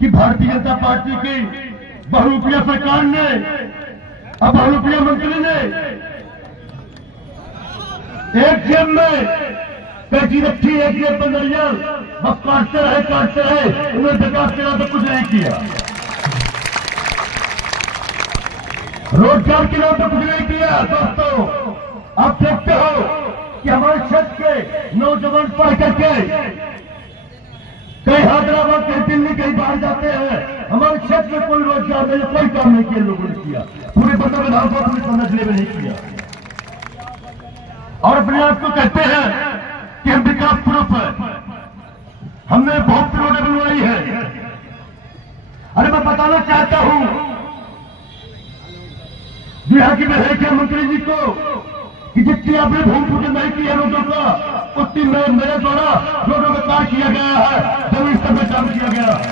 कि भारतीय जनता पार्टी की बहुरूपिया सरकार ने अब बहुरूपिया मंत्री ने एक जेब में पैसी रखी, एक जेब में नारियल, बस काटते रहे। उन्हें विकास के नाम पर कुछ नहीं किया, रोजगार के नाम पर कुछ नहीं किया। दोस्तों, आप देखते हो कि हमारे क्षेत्र के नौजवान पढ़ करके कहीं हैदराबाद, कहीं दिल्ली, कहीं बाहर जाते हैं। हमारे क्षेत्र में कोई रोजगार नहीं, कोई काम नहीं किया लोगों ने किया, पूरे बंदा विधानसभा पूरे समझने में नहीं किया। और अपने आप को कहते हैं कि हम विकास प्रूफ है, हमने बहुत रोडें बनवाई है। अरे मैं बताना चाहता हूं बिहार के विधायक मंत्री जी को कि जितनी आपने भूमि पूजन नहीं की है रोडों का, उतनी मेरे द्वारा रोडों का कार्य किया गया है, जमीन स्तर में काम किया गया है।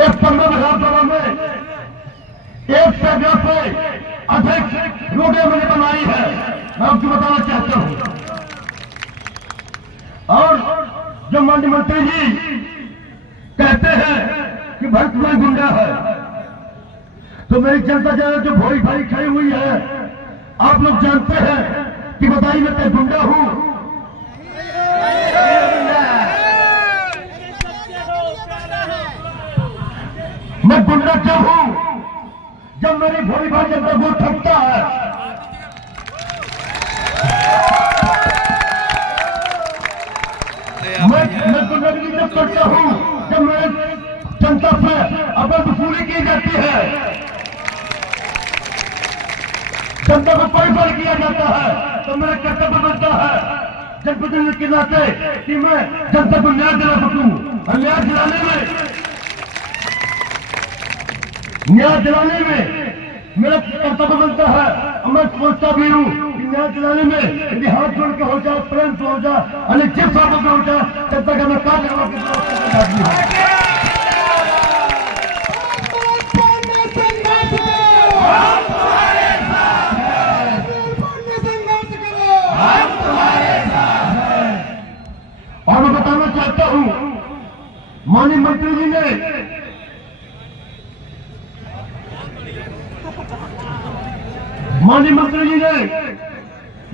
एक 15 विधानसभा में 100 से अधिक रोडें मैंने बनाई है, मैं आपको बताना चाहता हूं। और जो माननीय मंत्री जी कहते हैं कि भक्त में गुंडा है, तो मेरी जनता जो भोरी भारी खड़ी हुई है, आप लोग जानते हैं कि बताइए मैं क्या गुंडा हूं? मैं गुंडा क्यों हूं? जब मेरी भोरी भारी जनता वो ठगता है, मैं गुंडागिरी जब करता हूं जब मेरे जनता से अपन वसूली की जाती है, जनता को परिवार किया जाता है, तो मेरा कर्तव्य बनता है जनप्रतिनिधि के नाते कि मैं जनता को न्याय दिला सकूं। और न्याय दिलाने में मेरा कर्तव्य बनता है। और मैं सोचता भी हूं कि न्याय दिलाने में यदि हाथ जोड़ के हो जाए, प्रेम से हो जाए, अनेक जिस बातों से हो जाए, जनता का मैं कार्य करना। और मैं बताना चाहता हूं माननीय मंत्री जी ने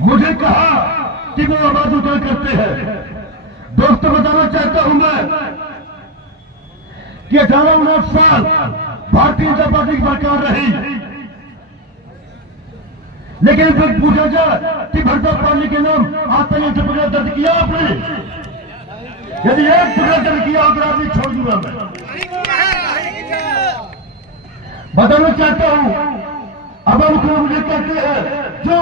मुझे कहा कि वो आवाज उठा करते हैं। दोस्तों, बताना चाहता हूं मैं कि 18-19 साल भारतीय जनता पार्टी की सरकार रही, लेकिन फिर पूछा जाए कि भरता पानी के नाम आज तक एक टुकड़ा दर्ज किया आपने? यदि एक टुकड़ा दर्ज किया तो आदमी छोड़ दूंगा मैं। बताना चाहता हूं, अब हम मुझे कहते हैं जो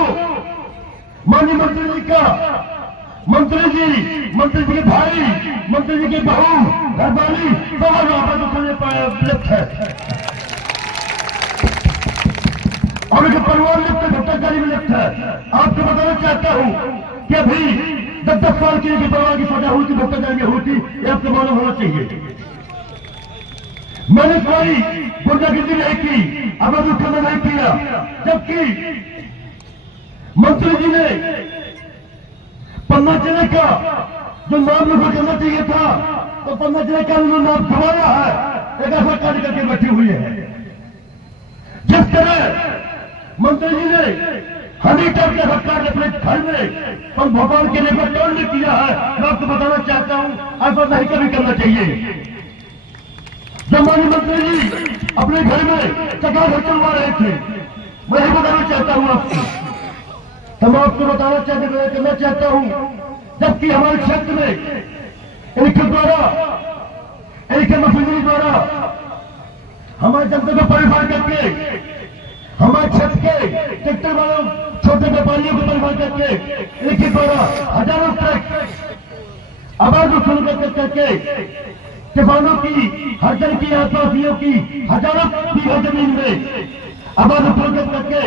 माननीय मंत्री जी का, मंत्री जी के भाई, मंत्री जी की बहू, घरवाली, सब वापस उठाने पाया लिप्त है, और उनके परिवार लिप्त है, भ्रष्टाचारी में लिप्त है। आपको बताना चाहता हूं कि अभी 10-10 साल की परिवार की सजा हुई थी, भ्रष्टाचार में हुई थी, ये आपको मालूम होना चाहिए। मैंने कोई गुंडागिरी नहीं की, अवैध उत्खनन नहीं किया, जबकि मंत्री जी ने पन्ना जिले का जो नाम मुझे करना चाहिए था, तो पन्ना जिले का उन्होंने नाम गंवाया है, एक ऐसा कार्य करके बैठी हुई है। जिस तरह मंत्री जी ने हनीटर के सरकार ने अपने घर में भोपाल के लिए तोड़ने किया है, मैं आपको बताना चाहता हूं ऐसा नहीं कभी करना चाहिए। जब माननीय मंत्री जी अपने घर में चकाघर चलवा रहे थे, मैं ही बताना चाहता हूं आपको, तो मैं आपको करना चाहता हूं, जबकि हमारे क्षेत्र में इनके द्वारा, इनके मशीनरी द्वारा हमारे जनता को परिवार करके, हमारे क्षेत्र के ट्रैक्टर वालों, छोटे व्यापारियों को परिवार करके, इनके द्वारा हजारों ट्रक आवाज उठा करके किसानों की, हर जन की, आदिवासियों की हजारों बीघा जमीन में आवाज उठा करके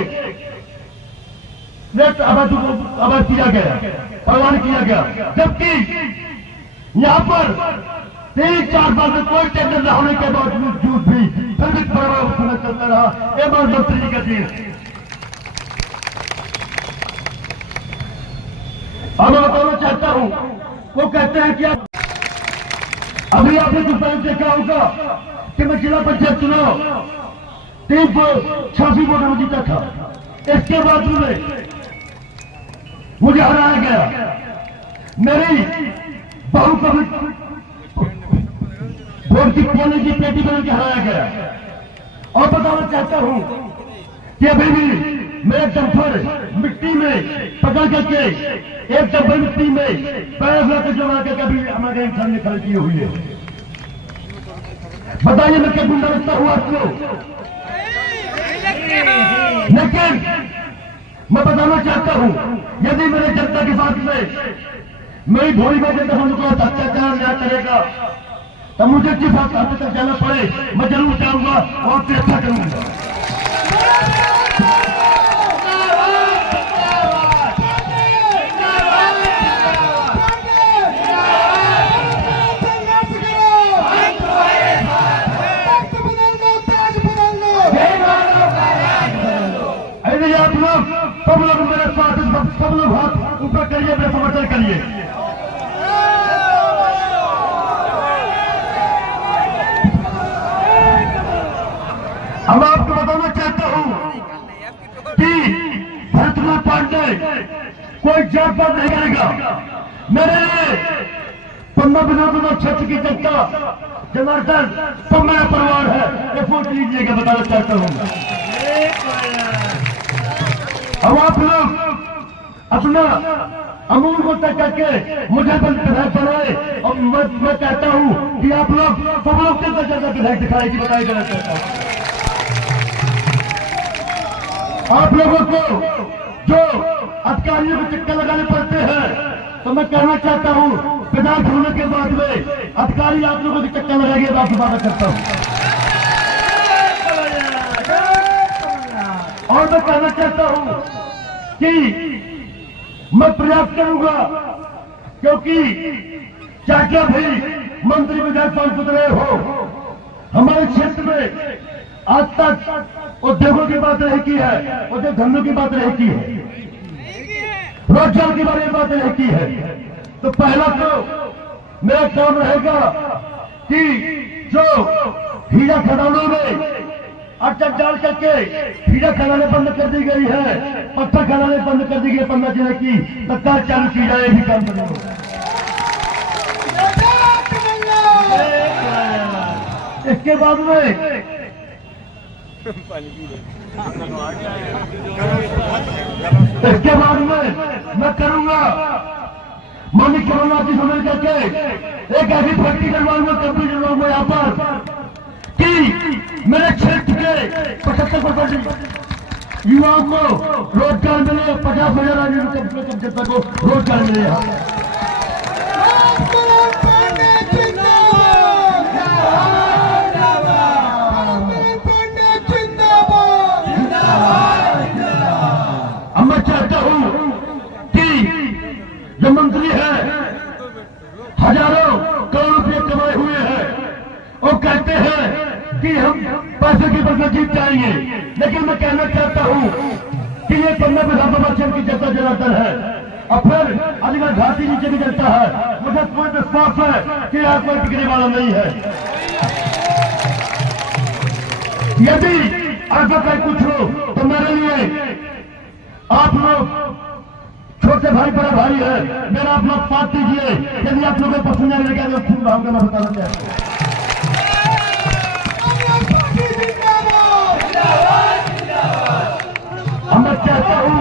आवाज किया गया, प्रवान किया गया, जबकि यहाँ पर 3-4 साल में कोई टेंडर न होने के बावजूद भी फिर भी प्रभाव चलता रहा। ये बात मंत्री जी का चीज। अब मैं बताना चाहता हूं, वो कहते हैं कि अभी आपने कुछ पहले देखा होगा कि मैं जिला पंचायत चुनाव 386 वोटों में जीता था। इसके बाद मुझे हराया गया। मेरी बहू को भी वोट की कोने की पेटी बन के हराया गया। और बताना चाहता हूं कि अभी भी मेरे डंपर मिट्टी में पकड़ करके एक डब्बे मिट्टी में पैर लाकर जमा के कभी हमारे इंसान ने खड़ी की हुई है। बताइए मैं क्या गुंडागर्दी हुआ आपको? लेकिन मैं बताना चाहता हूं, यदि मेरे जनता के साथ में मेरी भोली में जनता हमको अत्याचार न्याय करेगा तो मुझे जिस हाथ तक जाना पड़े मैं जरूर जाऊंगा और चेष्टा करूंगा। आप लोग सब लोग मेरे साथ सब लोग हाथ ऊपर करिए, मेरा समर्थन करिए। अब आपको बताना चाहता हूं कि भरतलाल पांडे कोई जात पात नहीं करेगा। मेरे लिए पन्ना विधानसभा क्षेत्र की जनता जनार्दन सब मेरा परिवार है, ये सोच लीजिएगा। बताना चाहता हूं अब आप लोग अपना अमूल को तय करके मुझे विधायक बनाए और मैं कहता हूं कि आप लोग सब लोग कितना ज्यादा विधायक दिखाएगी बताया जाना चाहता हूं। आप लोगों को जो अधिकारियों को चक्कर लगाने पड़ते हैं तो मैं कहना चाहता हूं विधायक होने के बाद में अधिकारी आप लोगों के चक्कर लगाएंगे। आपसे बात करता हूं और मैं कहना चाहता हूं कि मैं प्रयास करूंगा, क्योंकि चाचा भी मंत्री विधायक सांसद रहे हो। हमारे क्षेत्र में आज तक उद्योगों की बात नहीं की है, उद्योग धंधों की बात नहीं की है, रोजगार के बारे में बात नहीं की है। तो पहला तो मेरा काम रहेगा कि जो हीरा खदानों में अटक डाल करके हीरा खदानें बंद कर दी गई है, पत्थर खदानें बंद कर दी गई, पन्ना जिले की तत्काल चालू की जाए, भी काम करेंगे। इसके बाद में मैं करूंगा माननीय कमलनाथ जी से करके एक ऐसी फैक्ट्री करवाऊंगा, कंपनी करवाऊंगा यहाँ पर कि मेरे क्षेत्र के 75% युवाओं को रोजगार मिले, 50,000 जनता को रोजगार मिले। अब मैं चाहता हूं कि जो मंत्री है हजारों करोड़ रुपये कमाए हुए हैं, वो कहते हैं कि हम पैसे की बदले जीत जाएंगे। लेकिन मैं कहना चाहता हूं कि ये पन्ना विधानसभा क्षेत्र की जनता जनार्दन है और फिर अलीगढ़ घाटी नीचे भी जनता है। मुझे कोई विश्वास है कि यहाँ कोई टिकने वाला नहीं है। यदि ऐसा कहीं कुछ हो तो मेरे लिए आप लोग छोटे भाई बड़ा भाई है, मेरा आप लोग साथ दीजिए। यदि आप लोगों को पसंद नहीं लगा तो खूब रहूंगा, मैं बताना चाहता हूँ। मैं चाहता हूँ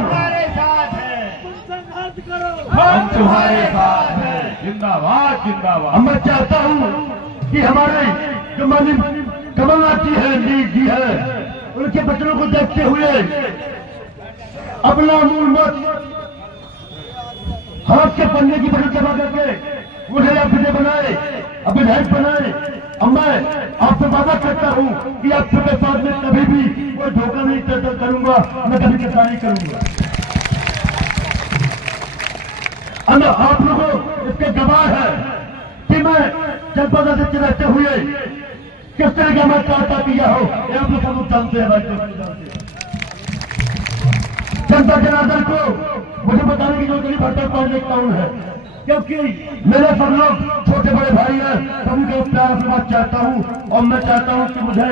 हम तुम्हारे साथ हैं, जिंदाबाद जिंदाबाद। मैं चाहता हूँ कि हमारे जो माननीय कमलनाथ जी है, लीग जी है, उनके बच्चों को देखते हुए अपना मूल मत हाथ के पन्ने की बड़ी जमा करके मुझे अपने बनाए, अपने विधायक बनाए। अब मैं आपसे वादा करता हूं कि आप सबके साथ में कभी भी कोई धोखा नहीं करूंगा, मैं कभी किसा नहीं करूंगा। आप लोगों इसके गवाह है कि मैं जनपद अध्यक्ष रहते हुए किस तरह का मैं चाहता किया हो, ये आप लोग सब जानते हैं। जनता जनार्दन को मुझे बताने की जरूरत नहीं, भट्टर पांडे कौन है। क्योंकि मेरे सब लोग छोटे बड़े भाई हैं, सभी को प्यार से बात चाहता हूं और मैं चाहता हूं कि मुझे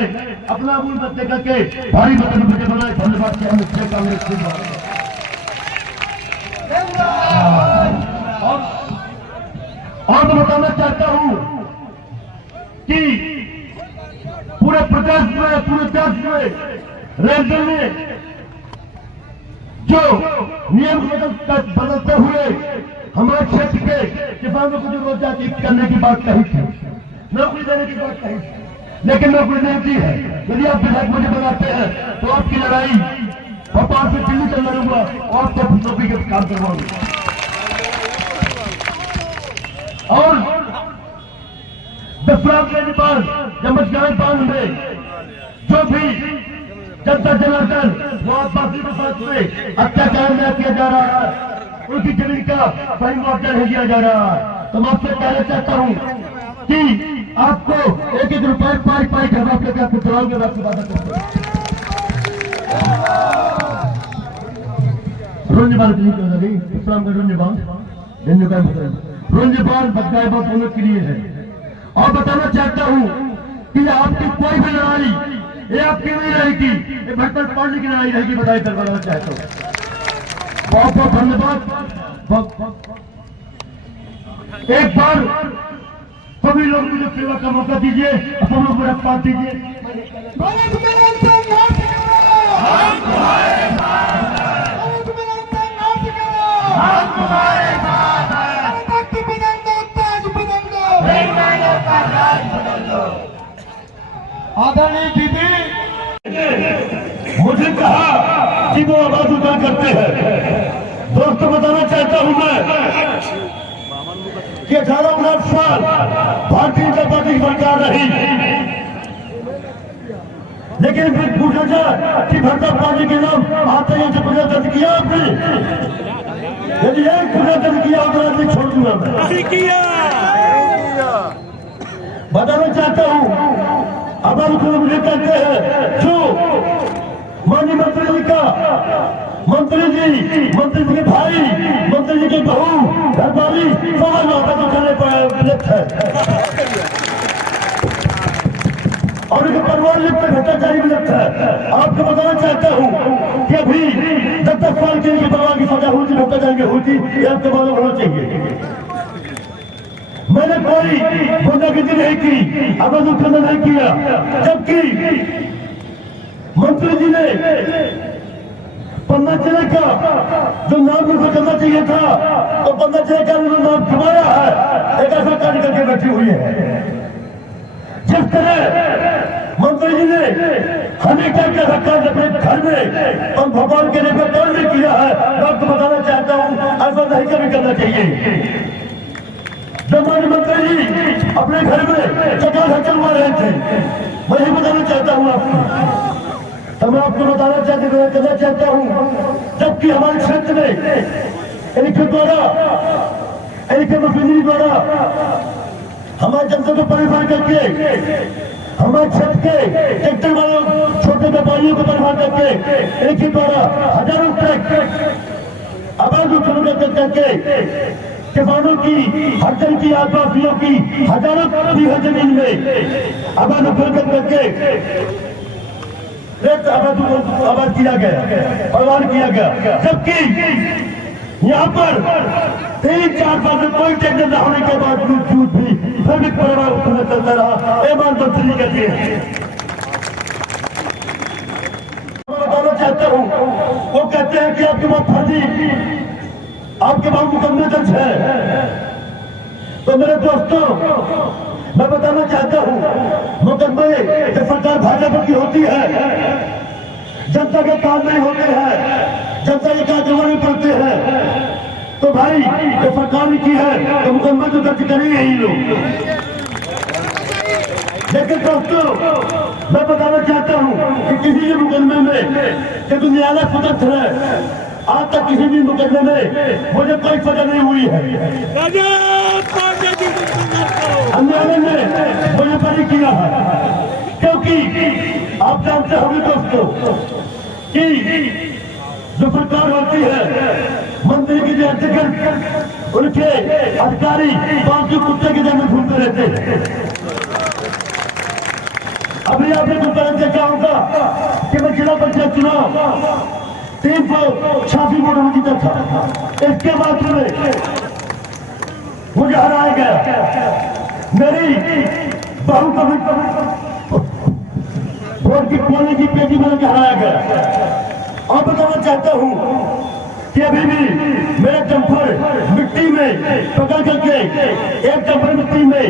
अपना मूल मत करके भारी मतलब मुझे बनाए। धन्यवाद किया मुझसे कांग्रेस की और मैं बताना चाहता हूं कि पूरे प्रदेश में, पूरे देश में रेलवे में जो नियम बदलते हुए हमारे क्षेत्र के किसानों को जो रोजगार करने की बात कही थी, नौकरी देने की बात कही थी, लेकिन नौकरी नहीं दी है। यदि आप विधायक मुझे बनाते हैं तो आपकी लड़ाई भोपाल से दिल्ली तक लड़ूंगा और तो नौकरी का काम करवाऊंगा। और 10 लाख के बाद जमशगान बांध में जो भी जनता जनार्दन वो आदिवासी के साथ में अत्याचार न किया जा रहा है, उनकी जमीन का सही मुआवजा नहीं दिया जा रहा है, तो मैं आपसे कहना चाहता हूं कि आपको 1-1 रुपए पाई घर आप लेकर आपको चलाओगे, मैं आपकी बात करता हूं। रोंजेबान बदगायबाद होने के लिए है। और बताना चाहता हूं कि आपकी कोई भी लड़ाई ये आपकी नहीं रहेगी, ये भट्टर पार्टी की लड़ाई रहेगी, बताई कर बताना चाहता हूं। बहुत बहुत धन्यवाद। एक बार सभी लोग मुझे सेवा का मौका दीजिए, सब लोग मेरा साथ दीजिए। आदरणीय दीदी मुझे कहा कि वो आवाज उठा करते हैं। दोस्तों बताना चाहता हूं मैं कि 18-19 साल भारतीय जनता पार्टी की सरकार रही, लेकिन फिर पूछा जाए कि भट्टा पार्टी के नाम आते ही जो पुनः दर्ज किया आपने, यदि एक पुनः दर्ज किया तो आदमी छोड़ दूंगा मैं। बताना चाहता हूं अब मुझे कहते हैं जो माननीय मंत्री जी का मंत्री जी के भाई, मंत्री जी की बहू, घरवाली समझ में उठाने पर है और उनके परिवार लिप्त भ्रष्टाचारी भी लिप्त है। आपको बताना चाहता हूं कि अभी 10 साल के लिए परिवार की सजा हुई थी, भ्रष्टाचार की हुई थी, ये आपको मालूम होना चाहिए। मैंने कोई गुंडागर्दी नहीं की, अवैध उत्खनन नहीं किया, जबकि मंत्री जी ने पन्ना जिले का जो नाम उनको करना चाहिए था, तो पन्ना जिले का उन्होंने नाम कमाया है, एक ऐसा कार्य करके बैठी हुई है। जिस तरह मंत्री जी ने हनी टाइप का सरकार अपने घर में भगवान के लिए काम नहीं किया है, मैं आपको बताना चाहता हूँ ऐसा नहीं कभी करना चाहिए। जब माननीय मंत्री जी अपने घर में चक्कर चलवा रहे थे, मैं ही बताना चाहता हूँ आपको, तो मैं आपको करना चाहता हूँ जबकि हमारे क्षेत्र में इनके द्वारा, इनके मशीनरी द्वारा हमारे जनता को परेशान करके, हमारे क्षेत्र के ट्रैक्टर वालों, छोटे व्यापारियों को परेशान करके इनके द्वारा हजारों ट्रक अवैध उत्खनन करके किसानों की, हर जन की, आदिवासियों की हजारों बीघा जमीन में अवैध उत्खनन करके अवैध किया गया, प्रवान किया गया, जबकि यहाँ पर 3-4 साल से कोई टेंडर न होने के बावजूद भी फिर भी परिवार उत्खनन चलता रहा। एमान मंत्री कहते हैं, बताना चाहता हूँ, वो कहते हैं कि आपके पास फर्जी, आपके पास मुकदमे दर्ज है। तो मेरे दोस्तों मैं बताना चाहता हूं, मुकदमे जब सरकार भाजपा की होती है, जनता के काम नहीं होते हैं, जनता के काम करवाने पड़ते हैं, तो भाई जब सरकार ने की है तो मुकदमे तो दर्ज करेंगे ही लोग। लेकिन दोस्तों मैं बताना चाहता हूं कि किसी भी मुकदमे में जब न्यायालय स्वतंत्र है, आज तक किसी भी मुकदमे में मुझे कोई सजा नहीं हुई है। न्यायालय ने मुझे बरी किया है, क्योंकि आप जानते होंगे दोस्तों कि जो सरकार होती है, मंत्री की जो उनके अधिकारी बाकी कुत्ते के जगह घूमते रहते हैं। अभी आपने कुत्ते क्या होगा कि मैं जिला पंचायत चुनाव 386 वोटों में जीता था। इसके बाद में मुझे हराया गया। मेरी बहू को वोट की कोने की पेटी बना के हराया गया। और बताना चाहता हूं कि अभी भी मेरे डंपर मिट्टी में पकड़ करके एक डंपर मिट्टी में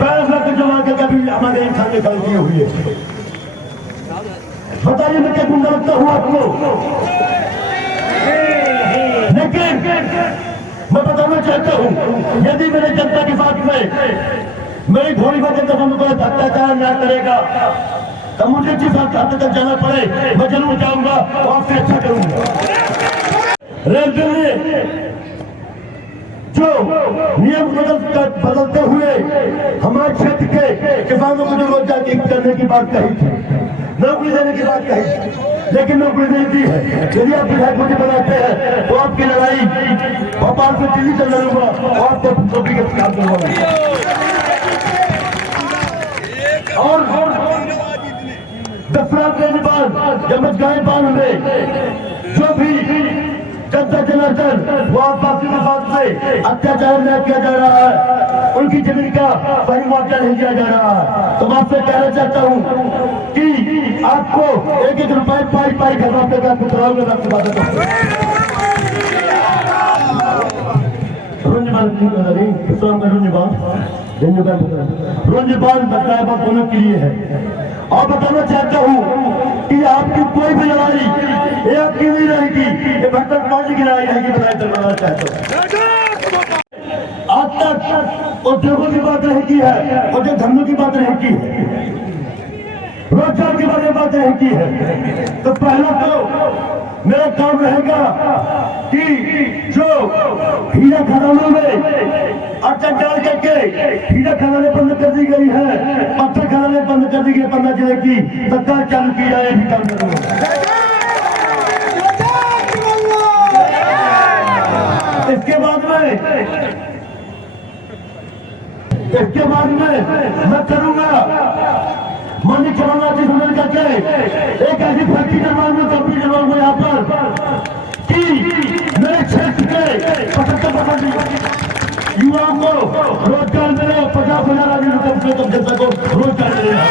पैर रख जमा के कभी हमारे इंसान ने गलती हुई है। बताइए मैं क्या गुंडा लगता हूं आपको? लेकिन मैं बताना चाहता हूं यदि मेरे जनता के साथ में मेरी घोड़ी को जनता को अत्याचार न करेगा तो मुझे जिस हद तक जाना पड़े मैं जरूर जाऊंगा और आपसे अच्छा करूंगा। रेलवे ने जो नियम बदलते हुए हमारे क्षेत्र के किसानों को जो रोजगार करने की बात कही थी, नौकरी देने की बात कही थी, लेकिन नौकरी नहीं दी है। यदि आप विधायक मुझे बनाते हैं तो आपकी लड़ाई भोपाल से दिल्ली तक लड़ूंगा और आपको नौकरी के काम करवाऊंगा। और 10 रात के बाद जब गाय बांध में जो भी जनता जनार्दन वो आदिवासी के साथ में अत्याचार न किया जा रहा है, उनकी जमीन का सही मुआवजा नहीं दिया जा रहा है, तो मैं आपसे कहना चाहता हूं कि आपको एक एक रुपए पाई घर वापस का कुतराओं में आपकी बात दोनों के लिए है। और बताना चाहता हूं कि आपकी कोई भी लड़ाई ये आपकी नहीं रहेगी, ये भक्तन पार्टी की लड़ाई रहेगी। बताना चाहता हूं आज तक उद्योगों की बात नहीं की है और जो धर्मों की बात नहीं की है, रोजगार के बारे में बात नहीं की है। तो पहला तो मेरा काम रहेगा कि जो हीरा खदानों में अटक डाल करके हीरा खदानें बंद कर दी गई है, पत्थर खदानें बंद कर दी गई, 15 जिले की सरकार चालू की जाए भी काम करूंगा। इसके बाद में मैं करूंगा माननीय कमलनाथ जी सुनने करके एक ऐसी फैक्ट्री करवाऊंगा, कंपनी करवाऊंगा यहाँ पर कि मेरे क्षेत्र के 75% युवाओं को रोजगार मिले, 50,000 रुपये कम जनता को रोजगार मिलेगा।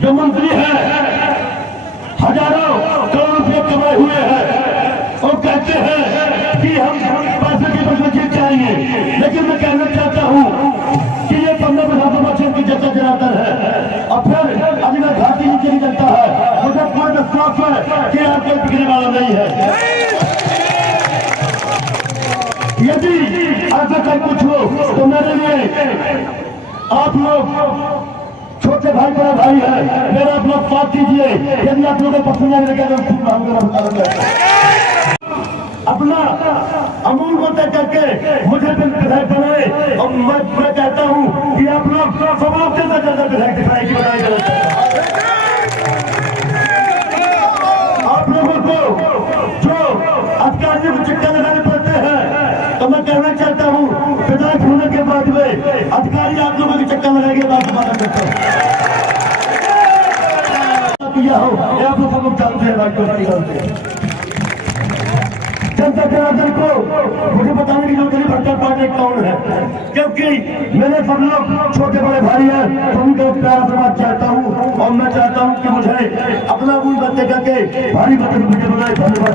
जो मंत्री है हजारों करोड़ रुपये कमाए हुए हैं और कहते हैं कि हम पैसे की बस जीत जाएंगे, लेकिन मैं कहना चाहता हूं कि ये 15% की जनता जनार्दन है और फिर अजमेर घाटी नीचे की जनता है। मुझे पूर्ण विश्वास है कि यहाँ कोई बिगड़ने वाला नहीं है। यदि ऐसा कहीं कुछ हो तो मेरे लिए आप लोग छोटे भाई बड़ा भाई है, मेरा आप लोग साथ कीजिए। यदि आप लोगों को पसंद नहीं लगा तो अपना अमूल को तय करके मुझे विधायक बनाए और मैं कहता हूं कि आप लोग सब लोग से ज्यादा विधायक दिखाई की बनाई गलत आप लोगों को जो अधिकारियों को चिट्ठा लगाने पड़ते हैं, तो मैं कहना चाहता हूं विधायक होने के बाद में अधिकारी आप लोगों के चक्कर लगाएंगे। बात करता हूं किया हो आप लोग सब जानते हैं। जनता जनार्दन को मुझे बताने की जरूरत नहीं भट्टर पार्टी कौन है, क्योंकि मेरे सब लोग छोटे बड़े भाई हैं, तो उनका प्यार समाज चाहता हूँ और मैं चाहता हूँ कि मुझे अपना मूल बच्चे करके भारी बच्चे बनाए। धन्यवाद।